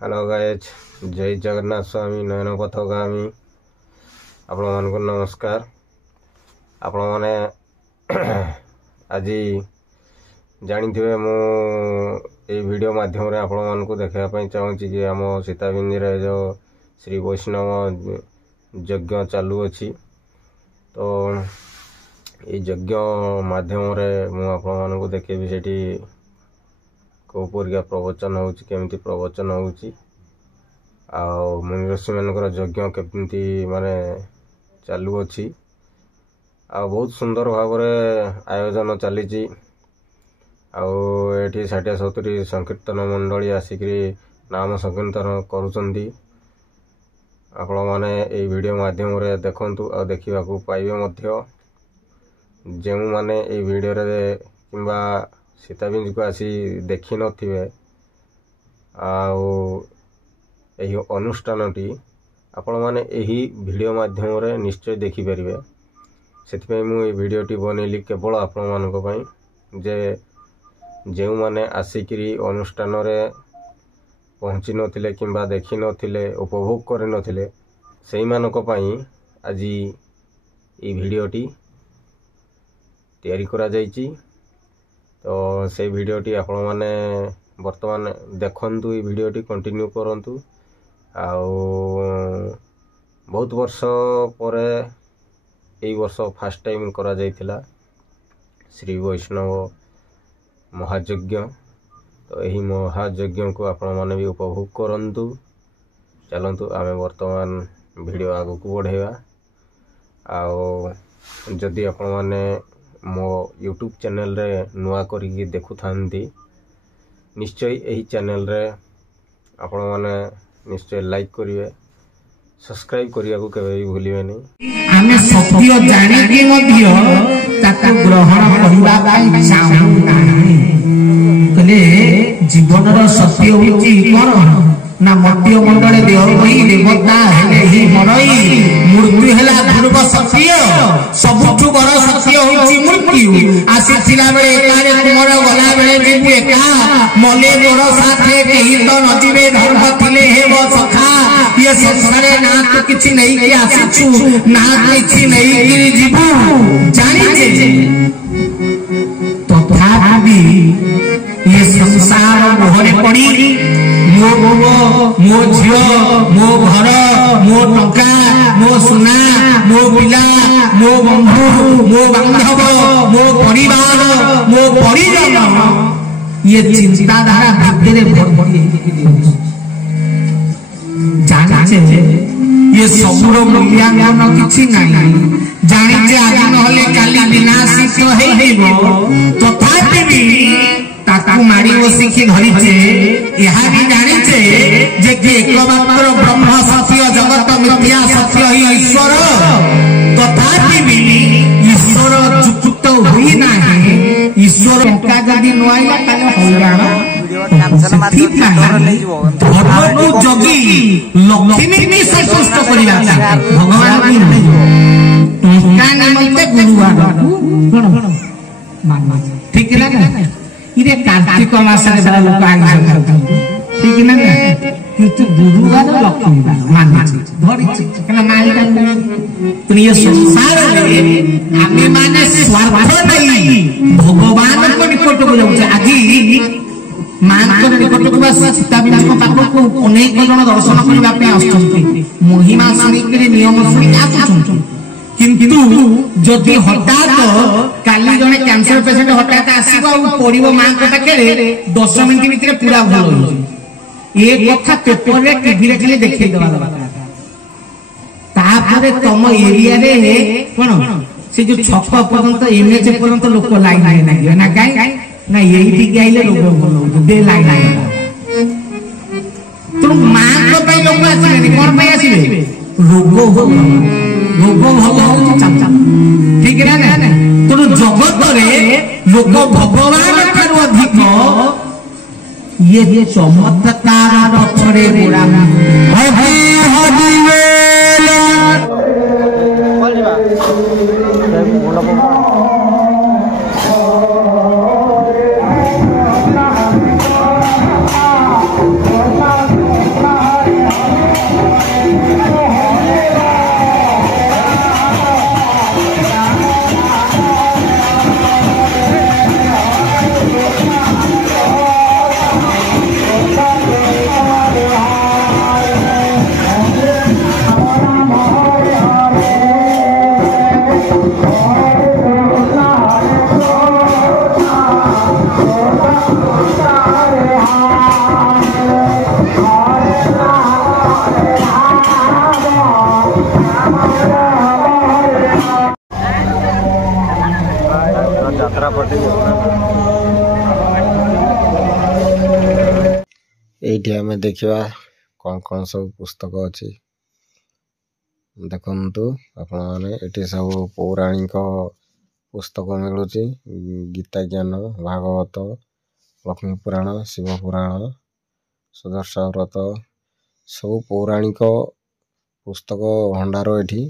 Hello guys, जय जगन्नाथ स्वामी नयन पथगामी आपण मान को नमस्कार। आपण माने आज जानी मु ये वीडियो माध्यम रे आपण मान को देखापी चाहूँगी कि आम सीताबिंदी रे जो श्री वैष्णव यज्ञ चालू अच्छी। तो ये यज्ञ माध्यम रे मु आपण मान को देखेबी सेठी कौपरिका प्रवचन होमती प्रवचन मुनि ऋषि मानकर यज्ञ केमती माने चालू अच्छी। बहुत सुंदर भाव आयोजन चली। आठी 60-70 संकीर्तन मंडली आसिक नाम संकीर्तन करुँच। आपण मैंने ये वीडियो माध्यम रे देखंतु आ देखा पाइबे जो मैंने ये वीडियो रे किंबा सीताबिंदी को आसी देखी नथिबे यही अनुष्ठानटी आपण माने यही वीडियो माध्यम रे निश्चय देखि परिबे। सेथिपई मु ये वीडियोटी बनैली केवल आपण मानक पई जे जेउ माने आसिकरी अनुष्ठान रे पहुँची नथिले किंबा देखि नथिले उपभोग करे नथिले सेही मानक पई आज ये वीडियोटी तैयारी करा जायछि। तो से वीडियोटी आपण माने वर्तमान देखंतु ये वीडियोटी कंटिन्यू करंतु। बहुत वर्ष पर यही वर्ष फास्ट टाइम करा जायतिला श्री वैष्णव महायज्ञ। तो यही महायज्ञ को आपण माने भी उपभोग करंतु। चलंतु आमे वर्तमान वीडियो आगु को बढ़ेवा। जदि आपण माने मो यूट्यूब चैनल रे नुआ करी देखु थांती निश्चय यही चैनल रे आपण माने निश्चय लाइक करिवे, सब्सक्राइब करिया को केबे भूलिबे नहीं। हमें सत्य जाने के मध्य ताको ग्रहण करिबा पाई चाहू नाही। कले जीवन रो सत्य होची कोन ना मट्य मंडले देह होई देवता हेले ही मरई मृत्यु हेला ध्रुव सत्य। सबुठु बड़ सत्य होची मृत्यु। आसीथिला बेले एकारे कुमर गला बेले जीवु एका मले मोर साथे केही तो नजीबे धर्म थिले हेबो सखा। ये संसारे ना तो किछि नहीं कि आसीछु ना किछि नहीं कि जीवु जानि जे तथापि ये संसार मोहरे पड़ी मो मो झियो मो घर मो टंका मो सुना मो पिला मो बंधु मो बांधव मो परिवार मो परिजन ये चिंताधारा भितरे भर्ती जाने ये सबुर मूल्यांकन किछि नाही। जाने जे आज नहले काली विनाशित हेइबो तथापि भी ताकू मारी बसिकी धरिचे। यह भी जानिचे जे कि एकमात्र ब्रह्म सत्य जगत मिथ्या सत्य ही ईश्वर। तथापि भी ईश्वर चुप हुई नाही। ईश्वर टंका जदि न आइला ताले हौराण धर्म को जगी लक्ष्मी की संतुष्ट करिला भगवान की टंका निमंते गुरुवार मान ठीक है ना। इरे कार्तिक मास रे बड़ा लोक आइछ खाते ठीक ना किंतु गुरुवार लक्ष्मी मान धरि कना मालिका प्रिय संसार में आमे माने स्वार्थ नहीं भगवान को निकट को जाउछ। आदि मान को निकट को सीताबिंदी को पाप को अनेक जन दर्शन करबा पे आछथि महिमा सुनी के नियम सुनी आछथि। किंतु जदि हठात काली जने कैंसर पेशेंट हठात आसीबा पड़िबो मां को पाखे 10 मिनिट भीतर पूरा भल हो ये कथा पेपर रे टीवी रे खाली देखै दबा तापरे तम एरिया रे कोन से जो छक पर्यंत एनएच पर्यंत लोक लाइन नाही ना गाय ना यही ठीक आइले लोक भल हो दे लाइन तो मां को पे लोक आसीबे कोन पे आसीबे रोग हो ठीक है ना। तो जगत रे लोक भगवान ठारू अधिक ये चमत्कार पछरे गोरा ଏଇଠି ଆମେ ଦେଖିବା କ'ଣ ସବୁ ପୁସ୍ତକ ଅଛି। ଦେଖନ୍ତୁ ଆପଣମାନେ, ଏଠି ସବୁ ପୌରାଣିକ ପୁସ୍ତକ ମିଳୁଛି। ଗୀତା ଜ୍ଞାନ, ଭାଗବତ, ଲକ୍ଷ୍ମୀ ପୁରାଣ, ଶିବ ପୁରାଣ, ସୁଦର୍ଶନ ବ୍ରତ, ସବୁ ପୌରାଣିକ ପୁସ୍ତକ ଭଣ୍ଡାର ଏଠି।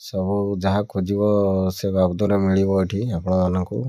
ସବୁ ଯାହା ଖୋଜିବ ସେ ବାବଦରେ ମିଳିବ ଏଠି ଆପଣମାନଙ୍କୁ।